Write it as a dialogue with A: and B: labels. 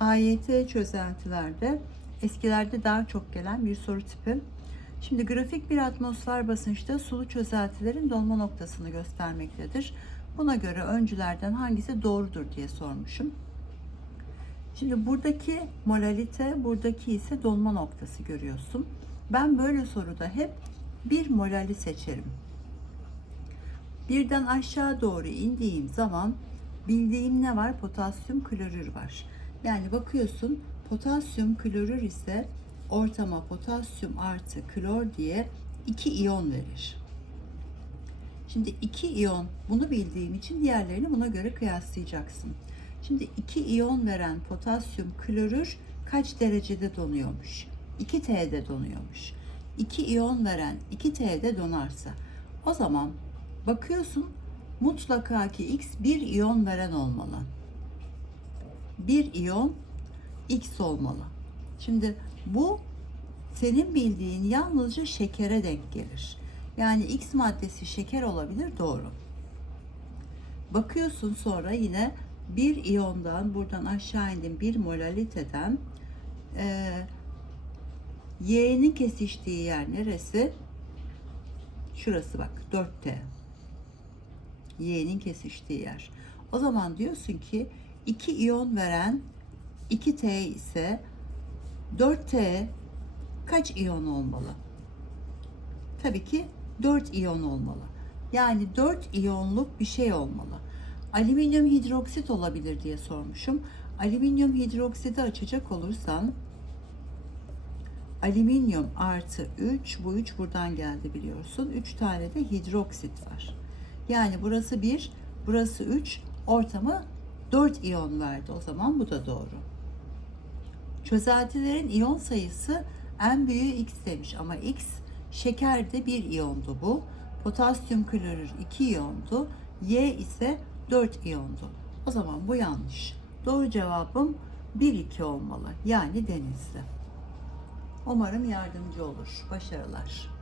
A: AYT çözeltilerde eskilerde daha çok gelen bir soru tipi. Şimdi grafik bir atmosfer basınçta sulu çözeltilerin dolma noktasını göstermektedir. Buna göre öncülerden hangisi doğrudur diye sormuşum. Şimdi buradaki molalite, buradaki ise dolma noktası görüyorsun. Ben böyle soruda hep bir molali seçerim. Birden aşağı doğru indiğim zaman bildiğim ne var? Potasyum klorür var. Yani bakıyorsun potasyum klorür ise ortama potasyum artı klor diye iki iyon verir. Şimdi iki iyon bunu bildiğim için diğerlerini buna göre kıyaslayacaksın. Şimdi iki iyon veren potasyum klorür kaç derecede donuyormuş? 2T'de donuyormuş. 2 iyon veren 2T'de donarsa o zaman bakıyorsun mutlaka ki X bir iyon veren olmalı. Bir iyon X olmalı. Şimdi bu senin bildiğin yalnızca şekere denk gelir. Yani X maddesi şeker olabilir doğru. Bakıyorsun sonra yine bir iyondan buradan aşağı indim bir molaliteden e, Y'nin kesiştiği yer neresi? Şurası bak 4T. Y'nin kesiştiği yer. O zaman diyorsun ki 2 iyon veren 2T ise 4T kaç iyon olmalı? Tabii ki 4 iyon olmalı. Yani 4 iyonluk bir şey olmalı. Alüminyum hidroksit olabilir diye sormuşum. Alüminyum hidroksidi açacak olursan alüminyum artı 3 bu 3 buradan geldi biliyorsun. 3 tane de hidroksit var. Yani burası 1, burası 3, ortamı 4 iyon verdi. O zaman bu da doğru. Çözeltilerin iyon sayısı en büyüğü X demiş ama X şekerde bir iyondu bu. Potasyum klorür 2 iyondu. Y ise 4 iyondu. O zaman bu yanlış. Doğru cevabım 1-2 olmalı. Yani denizli. Umarım yardımcı olur. Başarılar.